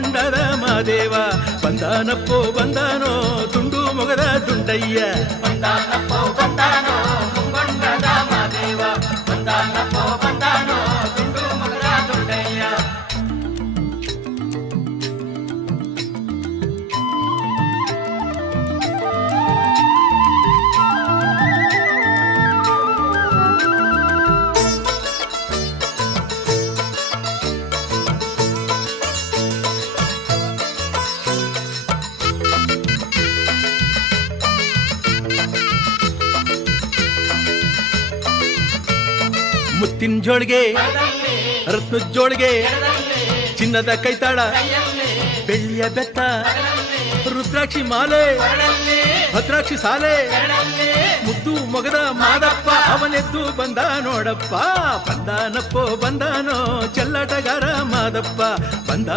ಮುಂಗೊಂಡದ ಮಾದೇವ ಬಂದಾನಪ್ಪೋ ಬಂದಾನೋ ತುಂಡು ಮೊಗದ ದುಂಡಯ್ಯ ಬಂದಾನಪ್ಪೋ ಬಂದಾನೋ ಮುಂಗೊಂಡದ ಮಾದೇವ ಬಂದಾನಪ್ಪೋ ಬಂದಾನೋ ತುಂಡು ಮಗದ ದುಂಡಯ್ಯ. ಮುತ್ತಿನ ಜೋಳಿಗೆ ರತ್ನದ ಜೋಳಿಗೆ ಚಿನ್ನದ ಕೈತಾಳ ಬೆಳ್ಳಿಯ ಬೆತ್ತ ರುದ್ರಾಕ್ಷಿ ಮಾಲೆ ಭದ್ರಾಕ್ಷಿ ಸಾಲೆ ಮುದ್ದು ಮೊಗದ ಮಾದಪ್ಪ ಅವನೆದ್ದು ಬಂದ ನೋಡಪ್ಪ ಬಂದಾನಪ್ಪೋ ಬಂದಾನೋ ಚೆಲ್ಲಾಟಗಾರ ಮಾದಪ್ಪ ಬಂದ